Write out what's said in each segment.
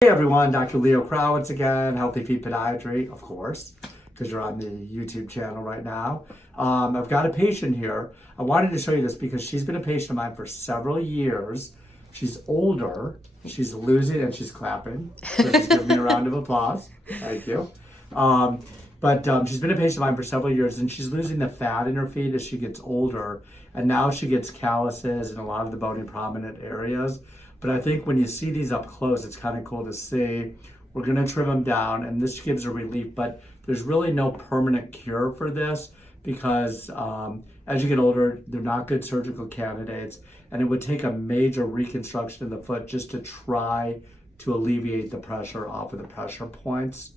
Hey everyone, Dr. Leo Krawetz again, Healthy Feet Podiatry, of course, because you're on the YouTube channel right now. I've got a patient here. I wanted to show you this because she's been a patient of mine for several years. She's older, she's losing, and she's clapping, so she's giving me a round of applause. Thank you. She's been a patient of mine for several years, and she's losing the fat in her feet as she gets older, and now she gets calluses in a lot of the bony prominent areas. But I think when you see these up close, it's kind of cool to see. We're gonna trim them down, and this gives a relief, but there's really no permanent cure for this because as you get older, they're not good surgical candidates, and it would take a major reconstruction of the foot just to try to alleviate the pressure off of the pressure points.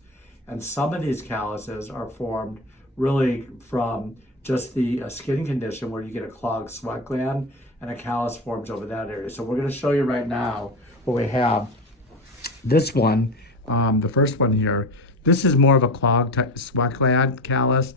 And some of these calluses are formed really from just the skin condition where you get a clogged sweat gland and a callus forms over that area. So we're gonna show you right now what we have. This one, the first one here, this is more of a clogged sweat gland callus.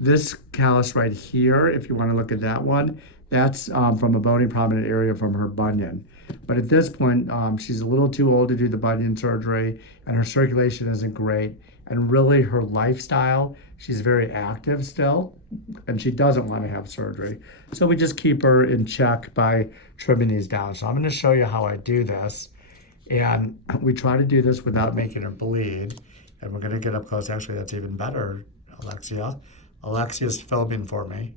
This callus right here, if you wanna look at that one, that's from a bony prominent area from her bunion. But at this point, she's a little too old to do the bunion surgery and her circulation isn't great. And really her lifestyle, she's very active still, and she doesn't want to have surgery. So we just keep her in check by trimming these down. So I'm going to show you how I do this. And we try to do this without making her bleed. And we're going to get up close. Actually, that's even better, Alexia. Alexia's filming for me.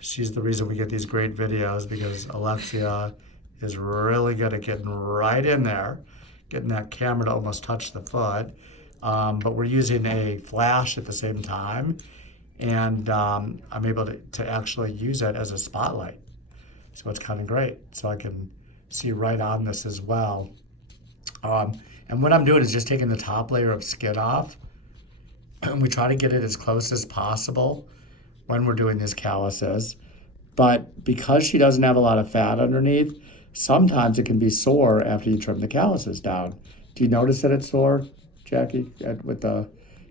She's the reason we get these great videos because Alexia is really good at getting right in there, getting that camera to almost touch the foot. But we're using a flash at the same time, and I'm able to actually use it as a spotlight. So it's kind of great. So I can see right on this as well. And what I'm doing is just taking the top layer of skin off, and we try to get it as close as possible when we're doing these calluses. But because she doesn't have a lot of fat underneath, sometimes it can be sore after you trim the calluses down. Do you notice that it's sore, Jackie?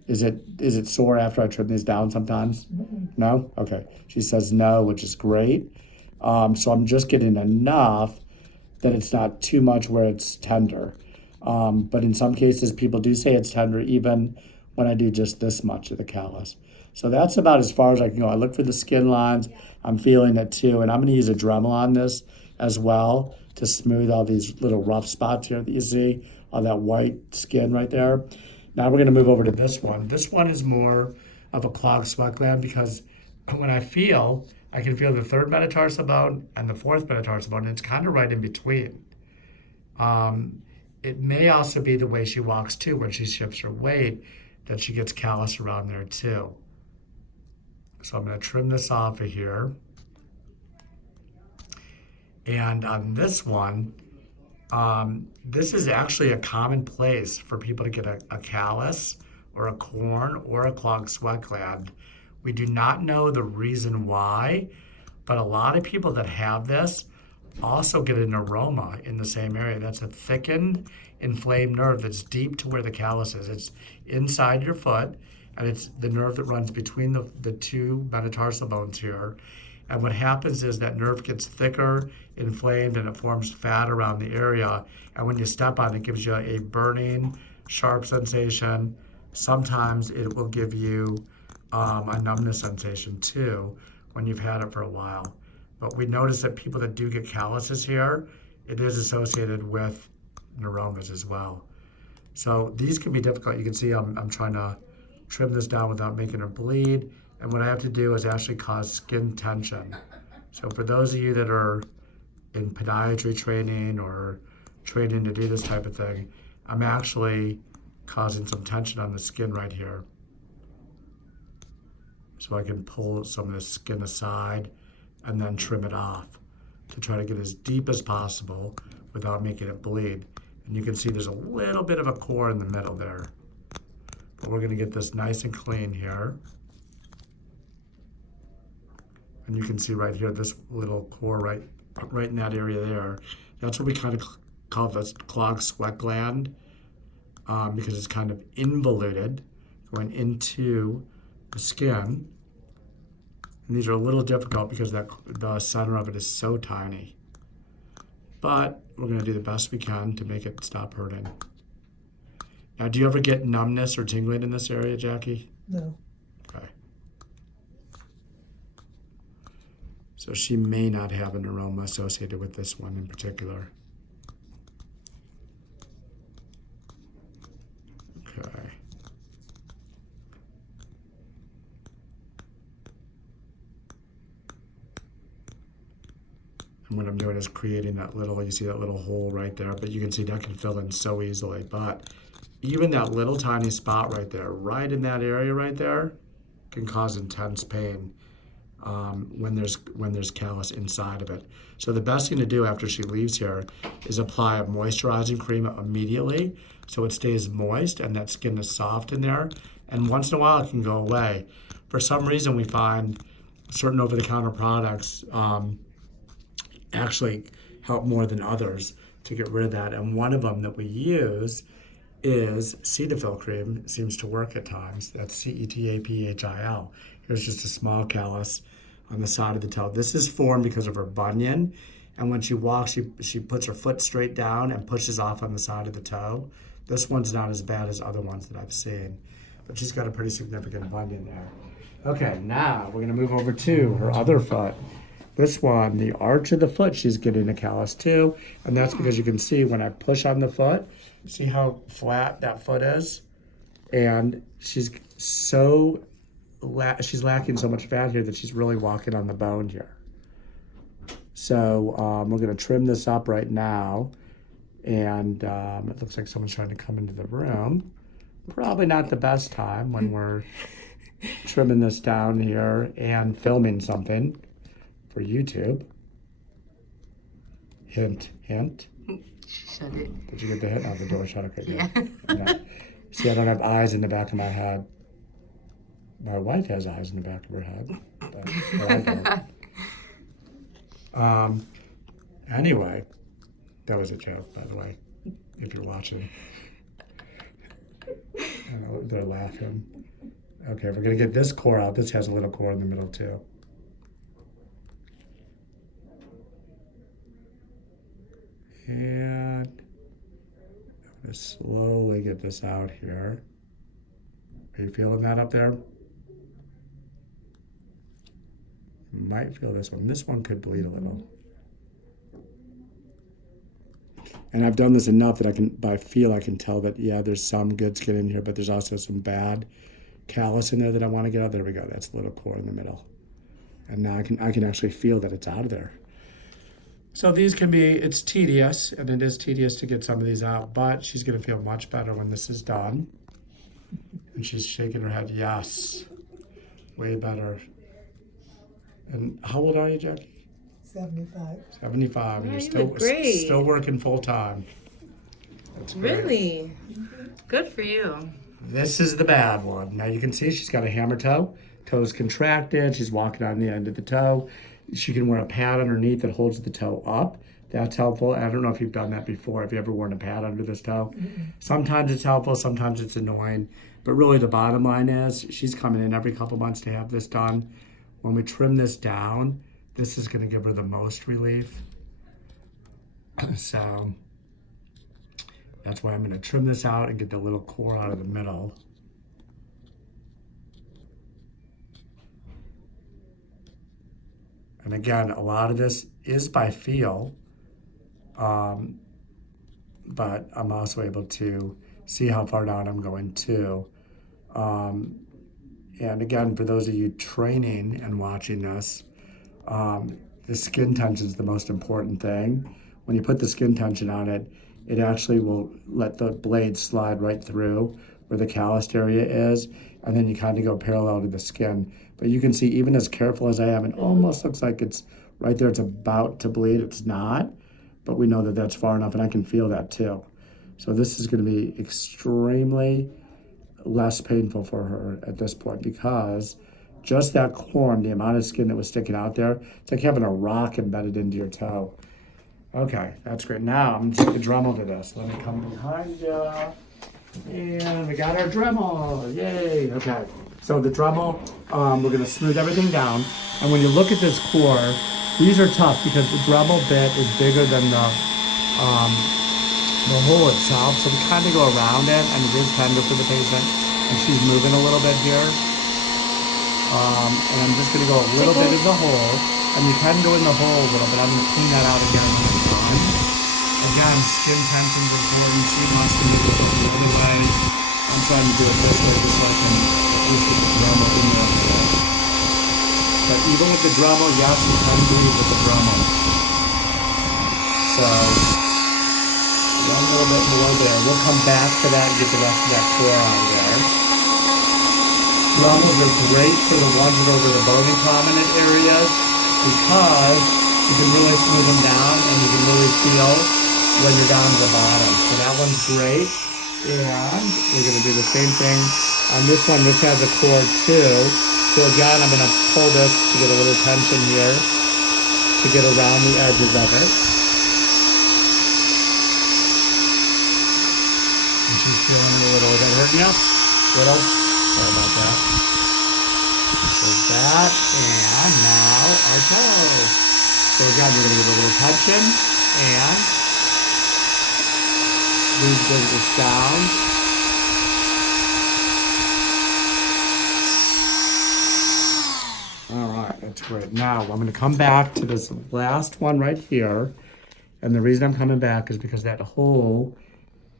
Is it sore after I trim these down sometimes? Mm-hmm. No? Okay. She says no, which is great. So I'm just getting enough that it's not too much where it's tender. But in some cases, people do say it's tender even when I do just this much of the callus. So that's about as far as I can go. I look for the skin lines. I'm feeling it too. And I'm going to use a Dremel on this as well to smooth all these little rough spots here that you see on that white skin right there. Now we're going to move over to this one. This one is more of a clogged sweat gland because when I can feel the third metatarsal bone and the fourth metatarsal bone, and it's kind of right in between. It may also be the way she walks too when she shifts her weight that she gets callus around there too. So I'm going to trim this off of here. And on this one, this is actually a common place for people to get a callus or a corn or a clogged sweat gland. We do not know the reason why, but a lot of people that have this also get a neuroma in the same area. That's a thickened, inflamed nerve that's deep to where the callus is. It's inside your foot, and it's the nerve that runs between the two metatarsal bones here. And what happens is that nerve gets thicker, inflamed, and it forms fat around the area. And when you step on it, it gives you a burning, sharp sensation. Sometimes it will give you a numbness sensation too when you've had it for a while. But we notice that people that do get calluses here, it is associated with neuromas as well. So these can be difficult. You can see I'm trying to trim this down without making her bleed. And what I have to do is actually cause skin tension. So for those of you that are in podiatry training or training to do this type of thing, I'm actually causing some tension on the skin right here. So I can pull some of the skin aside and then trim it off to try to get as deep as possible without making it bleed. And you can see there's a little bit of a core in the middle there. But we're gonna get this nice and clean here. And you can see right here, this little core right in that area there. That's what we kind of call this clogged sweat gland because it's kind of involuted going into the skin. And these are a little difficult because the center of it is so tiny. But we're gonna do the best we can to make it stop hurting. Now, do you ever get numbness or tingling in this area, Jackie? No. Okay. So she may not have an aroma associated with this one in particular. Okay. And what I'm doing is creating that little, you see that little hole right there, but you can see that can fill in so easily. But even that little tiny spot right there, right in that area right there, can cause intense pain when there's callus inside of it. So the best thing to do after she leaves here is apply a moisturizing cream immediately so it stays moist and that skin is soft in there. And once in a while it can go away. For some reason we find certain over-the-counter products actually help more than others to get rid of that. And one of them that we use is Cetaphil cream. It seems to work at times. That's Cetaphil. Here's just a small callus on the side of the toe. This is formed because of her bunion. And when she walks, she puts her foot straight down and pushes off on the side of the toe. This one's not as bad as other ones that I've seen, but she's got a pretty significant bunion there. Okay, now we're gonna move over to her other foot. This one, the arch of the foot, she's getting a callus too. And that's because you can see when I push on the foot, see how flat that foot is? And she's lacking so much fat here that she's really walking on the bone here. So we're gonna trim this up right now. And it looks like someone's trying to come into the room. Probably not the best time when we're trimming this down here and filming something for YouTube. Hint, hint. She shut it. Did you get the hint? Oh, the door shut. Okay, Yeah. Yeah. See, I don't have eyes in the back of my head. My wife has eyes in the back of her head, but I don't. Anyway, that was a joke, by the way, if you're watching. I know they're laughing. Okay, we're gonna get this core out. This has a little core in the middle too. And I'm gonna slowly get this out here. Are you feeling that up there? You might feel this one. This one could bleed a little. And I've done this enough that by feel I can tell that, yeah, there's some good skin in here, but there's also some bad callus in there that I want to get out. There we go. That's the little core in the middle. And now I can actually feel that it's out of there. So these can be, it's tedious, and it is tedious to get some of these out, but she's going to feel much better when this is done. And she's shaking her head, yes, way better. And how old are you, Jackie? 75. 75, and Yeah, you're you look great. still working full time. That's great. Really? Good for you. This is the bad one. Now you can see she's got a hammer toe. Toe's contracted. She's walking on the end of the toe. She can wear a pad underneath that holds the toe up. That's helpful. I don't know if you've done that before. Have you ever worn a pad under this toe? Mm-hmm. Sometimes it's helpful. Sometimes it's annoying. But really the bottom line is she's coming in every couple months to have this done. When we trim this down, this is going to give her the most relief. So that's why I'm going to trim this out and get the little core out of the middle. And again, a lot of this is by feel, but I'm also able to see how far down I'm going too. And again, for those of you training and watching this, the skin tension is the most important thing. When you put the skin tension on it, it actually will let the blade slide right through where the calloused area is, and then you kind of go parallel to the skin. But you can see, even as careful as I am, it almost looks like it's right there, it's about to bleed. It's not, but we know that that's far enough, and I can feel that too. So this is going to be extremely less painful for her at this point, because just that corn, the amount of skin that was sticking out there, it's like having a rock embedded into your toe. Okay, that's great. Now I'm going to take a Dremel to this. Let me come behind you. And we got our Dremel. Yay. Okay. So the Dremel, we're going to smooth everything down. And when you look at this core, these are tough because the Dremel bit is bigger than the the hole itself, so we kind of go around it, and it is tender for the patient, and she's moving a little bit here. And I'm just going to go a little bit in the hole, and you can go in the hole a little bit. I'm going to clean that out again when I'm done. Again, skin tension is important. She wants to move it the other way. I'm trying to do it this way just so I can at least get the Dremel in there. But even with the Dremel, yes, you can breathe with the Dremel. So, one little bit more there. We'll come back to that and get the rest of that core out of there. Dremels are great for the ones that are over the bony prominent areas because you can really smooth them down and you can really feel when you're down to the bottom. So that one's great. And we're going to do the same thing on this one. This has a cord too. So again, I'm going to pull this to get a little tension here to get around the edges of it. And she's feeling it a little. Is that hurting you? Little? Sorry about that. So that, and now our toe. So again, we're going to give a little tension and bring this down. All right, that's great. Now I'm going to come back to this last one right here. And the reason I'm coming back is because that hole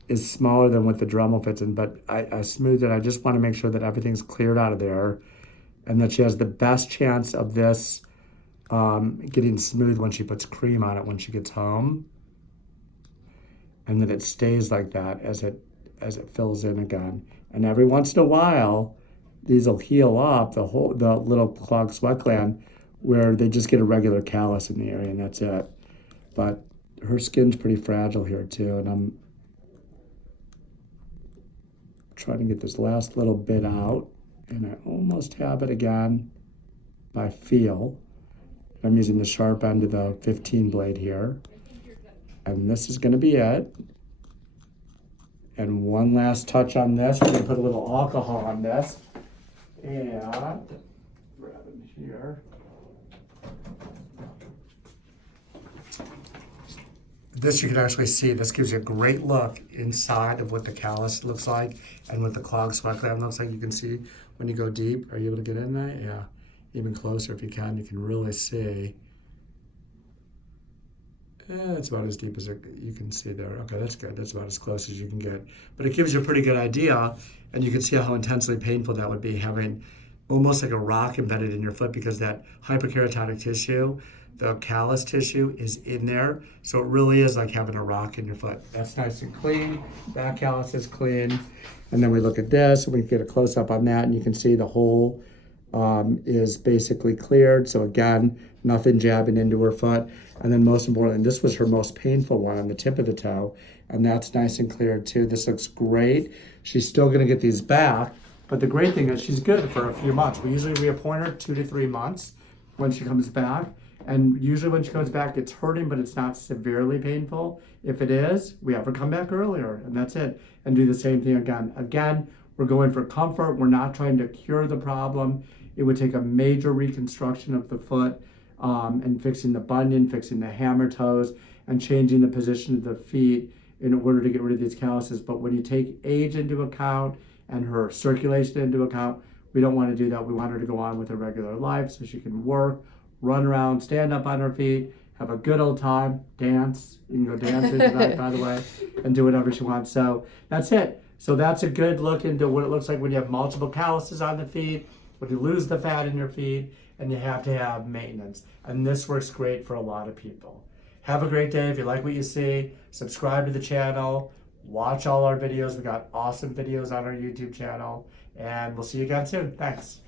is smaller than what the Dremel fits in, but I smoothed it. I just want to make sure that everything's cleared out of there and that she has the best chance of this getting smooth when she puts cream on it when she gets home. And then it stays like that as it fills in again. And every once in a while, these will heal up the little clogged sweat gland where they just get a regular callus in the area and that's it. But her skin's pretty fragile here too, and I'm trying to get this last little bit out, and I almost have it again by feel. I'm using the sharp end of the 15 blade here. And this is going to be it. And one last touch on this. We're going to put a little alcohol on this. And grab it here. This you can actually see. This gives you a great look inside of what the callus looks like and what the clogged sweat gland looks like. You can see when you go deep. Are you able to get in there? Yeah. Even closer if you can. You can really see. It's about as deep as you can see there. Okay, that's good. That's about as close as you can get. But it gives you a pretty good idea, and you can see how intensely painful that would be, having almost like a rock embedded in your foot, because that hyperkeratotic tissue, the callus tissue, is in there. So it really is like having a rock in your foot. That's nice and clean. That callus is clean. And then we look at this, and we get a close-up on that, and you can see the hole is basically cleared. So again, nothing jabbing into her foot. And then most importantly, this was her most painful one on the tip of the toe, and that's nice and cleared too. This looks great. She's still gonna get these back, but the great thing is she's good for a few months. We usually reappoint her 2 to 3 months when she comes back. And usually when she comes back, it's hurting, but it's not severely painful. If it is, we have her come back earlier, and that's it. And do the same thing again. Again, we're going for comfort. We're not trying to cure the problem. It would take a major reconstruction of the foot and fixing the bunion, fixing the hammertoes, and changing the position of the feet in order to get rid of these calluses. But when you take age into account and her circulation into account, we don't want to do that. We want her to go on with her regular life so she can work, run around, stand up on her feet, have a good old time, dance. You can go dancing tonight, by the way, and do whatever she wants. So that's it. So that's a good look into what it looks like when you have multiple calluses on the feet, when you lose the fat in your feet, and you have to have maintenance. And this works great for a lot of people. Have a great day. If you like what you see, subscribe to the channel, watch all our videos. We got awesome videos on our YouTube channel, and we'll see you again soon. Thanks.